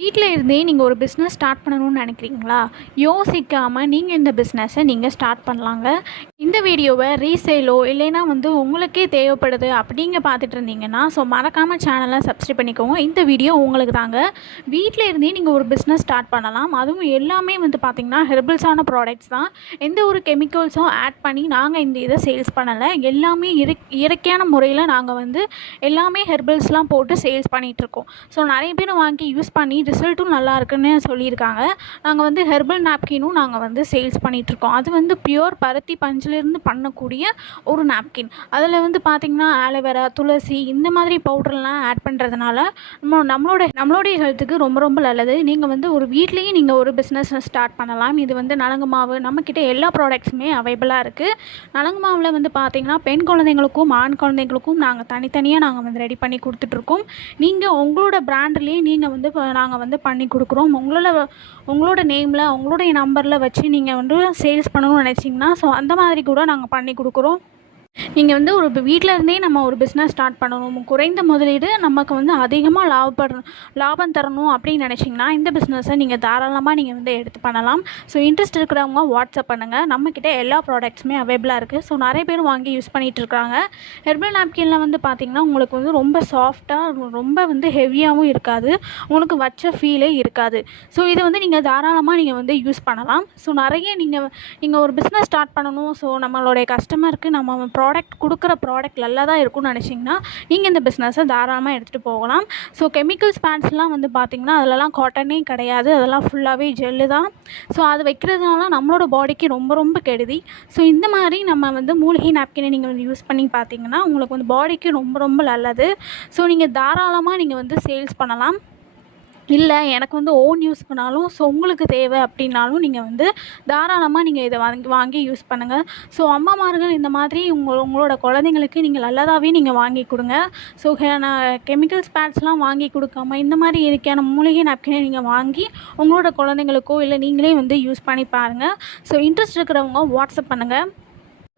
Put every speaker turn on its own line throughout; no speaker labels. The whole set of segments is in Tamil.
வீட்டில் இருந்தே நீங்கள் ஒரு பிஸ்னஸ் ஸ்டார்ட் பண்ணணும்னு நினைக்கிறீங்களா? யோசிக்காமல் நீங்கள் இந்த பிஸ்னஸை நீங்கள் ஸ்டார்ட் பண்ணலாங்க. இந்த வீடியோவை ரீசேலோ இல்லைன்னா வந்து உங்களுக்கே தேவைப்படுது அப்படிங்க பார்த்துட்டு இருந்தீங்கன்னா ஸோ மறக்காமல் சேனலை சப்ஸ்கிரைப் பண்ணிக்கோங்க. இந்த வீடியோ உங்களுக்கு தாங்க. வீட்டில் இருந்தே நீங்கள் ஒரு பிஸ்னஸ் ஸ்டார்ட் பண்ணலாம். அதுவும் எல்லாமே வந்து பார்த்திங்கன்னா ஹெர்பல்ஸான ப்ராடக்ட்ஸ் தான். எந்த ஒரு கெமிக்கல்ஸும் ஆட் பண்ணி நாங்கள் இந்த இதை சேல்ஸ் பண்ணலை. எல்லாமே இயற்கை இயற்கையான முறையில் நாங்கள் வந்து எல்லாமே ஹெர்பல்ஸ்லாம் போட்டு சேல்ஸ் பண்ணிகிட்ருக்கோம் ஸோ நிறைய பேர் வாங்கி யூஸ் பண்ணி ரிசல்ட்டும் நல்லா இருக்குன்னு சொல்லியிருக்காங்க. நாங்கள் வந்து ஹெர்பல் நாப்கினும் நாங்கள் வந்து சேல்ஸ் பண்ணிகிட்ருக்கோம் அது வந்து பியூர் பருத்தி பஞ்சிலிருந்து பண்ணக்கூடிய ஒரு நாப்கின். அதில் வந்து பார்த்திங்கன்னா ஆலோவேரா துளசி இந்த மாதிரி பவுடர்லாம் ஆட் பண்ணுறதுனால நம்ம நம்மளோட நம்மளுடைய ஹெல்த்துக்கு ரொம்ப ரொம்ப நல்லது. நீங்கள் வந்து ஒரு வீட்லேயும் நீங்கள் ஒரு பிஸ்னஸ் ஸ்டார்ட் பண்ணலாம். இது வந்து நலங்கு மாவு நம்மக்கிட்ட எல்லா ப்ராடக்ட்ஸுமே அவைலபிளாக இருக்குது நலங்கு மாவில் வந்து பார்த்திங்கன்னா பெண் குழந்தைங்களுக்கும் ஆண் குழந்தைங்களுக்கும் நாங்கள் தனித்தனியாக நாங்கள் வந்து ரெடி பண்ணி கொடுத்துட்ருக்கோம் நீங்கள் உங்களோட ப்ராண்ட்லேயே நீங்கள் வந்து நாங்கள் வந்து பண்ணி கொடுக்குறோம். உங்களோட உங்களோட நேமில் உங்களுடைய நம்பரில் வச்சு நீங்கள் வந்து சேல்ஸ் பண்ணணும்னு நினச்சிங்கன்னா ஸோ அந்த மாதிரி கூட நாங்கள் பண்ணி கொடுக்குறோம். நீங்கள் வந்து ஒரு வீட்டில் இருந்தே நம்ம ஒரு பிஸ்னஸ் ஸ்டார்ட் பண்ணணும். குறைந்த முதலீடு நமக்கு வந்து அதிகமாக லாபப்படணும் லாபம் தரணும் அப்படின்னு நினச்சிங்கன்னா இந்த பிஸ்னஸை நீங்கள் தாராளமாக நீங்கள் வந்து எடுத்து பண்ணலாம். ஸோ இன்ட்ரெஸ்ட் இருக்கிறவங்க வாட்ஸ்அப் பண்ணுங்கள் நம்மக்கிட்ட எல்லா ப்ராடக்ட்ஸுமே அவைபிளாக இருக்குது ஸோ நிறைய பேர் வாங்கி யூஸ் பண்ணிகிட்டு இருக்காங்க. ஹெர்பல் நாப்கினில் வந்து பார்த்திங்கன்னா உங்களுக்கு வந்து ரொம்ப சாஃப்டாக ரொம்ப வந்து ஹெவியாகவும் இருக்காது. உங்களுக்கு வச்ச ஃபீலே இருக்காது. ஸோ இதை வந்து நீங்கள் தாராளமாக நீங்கள் வந்து யூஸ் பண்ணலாம். ஸோ நிறைய நீங்கள் நீங்கள் ஒரு பிஸ்னஸ் ஸ்டார்ட் பண்ணணும். ஸோ நம்மளுடைய கஸ்டமருக்கு நம்ம ப்ராடக்ட் கொடுக்குற ப்ராடக்ட் நல்லா தான் இருக்கும்னு நினச்சிங்கன்னா நீங்கள் இந்த பிஸ்னஸை தாராளமாக எடுத்துகிட்டு போகலாம். ஸோ கெமிக்கல்ஸ் பேண்ட்ஸ்லாம் வந்து பார்த்திங்கன்னா அதிலலாம் காட்டனே கிடையாது. அதெல்லாம் ஃபுல்லாகவே ஜெல்லு தான். ஸோ அது வைக்கிறதுனால நம்மளோட பாடிக்கு ரொம்ப ரொம்ப கெடுதி. ஸோ இந்த மாதிரி நம்ம வந்து மூலிகை நாப்கினை நீங்கள் வந்து யூஸ் பண்ணி பார்த்தீங்கன்னா உங்களுக்கு வந்து பாடிக்கு ரொம்ப ரொம்ப நல்லது. ஸோ நீங்கள் தாராளமாக நீங்கள் வந்து சேல்ஸ் பண்ணலாம். இல்லை எனக்கு வந்து ஓன் யூஸ் பண்ணாலும் ஸோ உங்களுக்கு தேவை அப்படின்னாலும் நீங்கள் வந்து தாராளமாக நீங்கள் இதை வாங்கி வாங்கி யூஸ் பண்ணுங்கள் ஸோ அம்மாமார்கள் இந்த மாதிரி உங்கள் உங்களோட குழந்தைங்களுக்கு நீங்கள் நல்லதாகவே நீங்கள் வாங்கி கொடுங்க. ஸோ நான் கெமிக்கல்ஸ் பேட்ஸ்லாம் வாங்கி கொடுக்காம இந்த மாதிரி இருக்கான மூலிகை நாப்கினை நீங்கள் வாங்கி உங்களோட குழந்தைங்களுக்கோ இல்லை நீங்களே வந்து யூஸ் பண்ணி பாருங்கள் ஸோ இன்ட்ரெஸ்ட் இருக்கிறவங்க வாட்ஸ்அப் பண்ணுங்கள்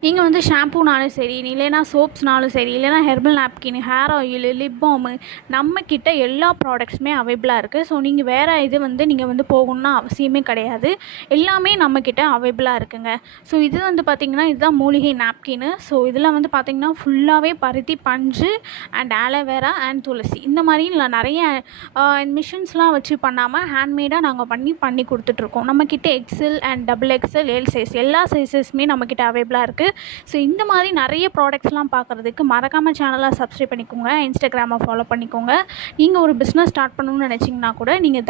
நீங்கள் வந்து ஷாம்பூனாலும் சரி இல்லைனா சோப்ஸ்னாலும் சரி இல்லைனா herbal napkin hair oil lip balm நம்மக்கிட்ட எல்லா ப்ராடக்ட்ஸுமே அவைபிளாக இருக்குது ஸோ நீங்கள் வேறு இது வந்து நீங்கள் வந்து போகணும்னா அவசியமே கிடையாது. எல்லாமே நம்மக்கிட்ட அவைலபிளாக இருக்குங்க. ஸோ இது வந்து பார்த்திங்கன்னா இதுதான் மூலிகை நாப்கின்னு ஸோ இதில் வந்து பார்த்திங்கன்னா ஃபுல்லாகவே பருத்தி பஞ்சு அண்ட் ஆலோவேரா அண்ட் துளசி. இந்த மாதிரி நிறைய மிஷின்ஸ்லாம் வச்சு பண்ணாமல் ஹேண்ட்மேடாக நாங்கள் பண்ணி பண்ணி கொடுத்துட்ருக்கோம் நம்மக்கிட்ட XL and double XL L size எல்லா சைஸஸுமே நம்மக்கிட்ட அவைலபிளாக இருக்குது ஸோ இந்த மாதிரி நிறைய ப்ராடக்ட்ஸ்லாம் பார்க்குறதுக்கு மறக்காமல் சேனலை சப்ஸ்கிரைப் பண்ணிக்கோங்க இன்ஸ்டாகிராமை ஃபாலோ பண்ணிக்கோங்க. நீங்கள் ஒரு பிஸ்னஸ் ஸ்டார்ட் பண்ணணும்னு நினச்சிங்கன்னா கூட நீங்கள்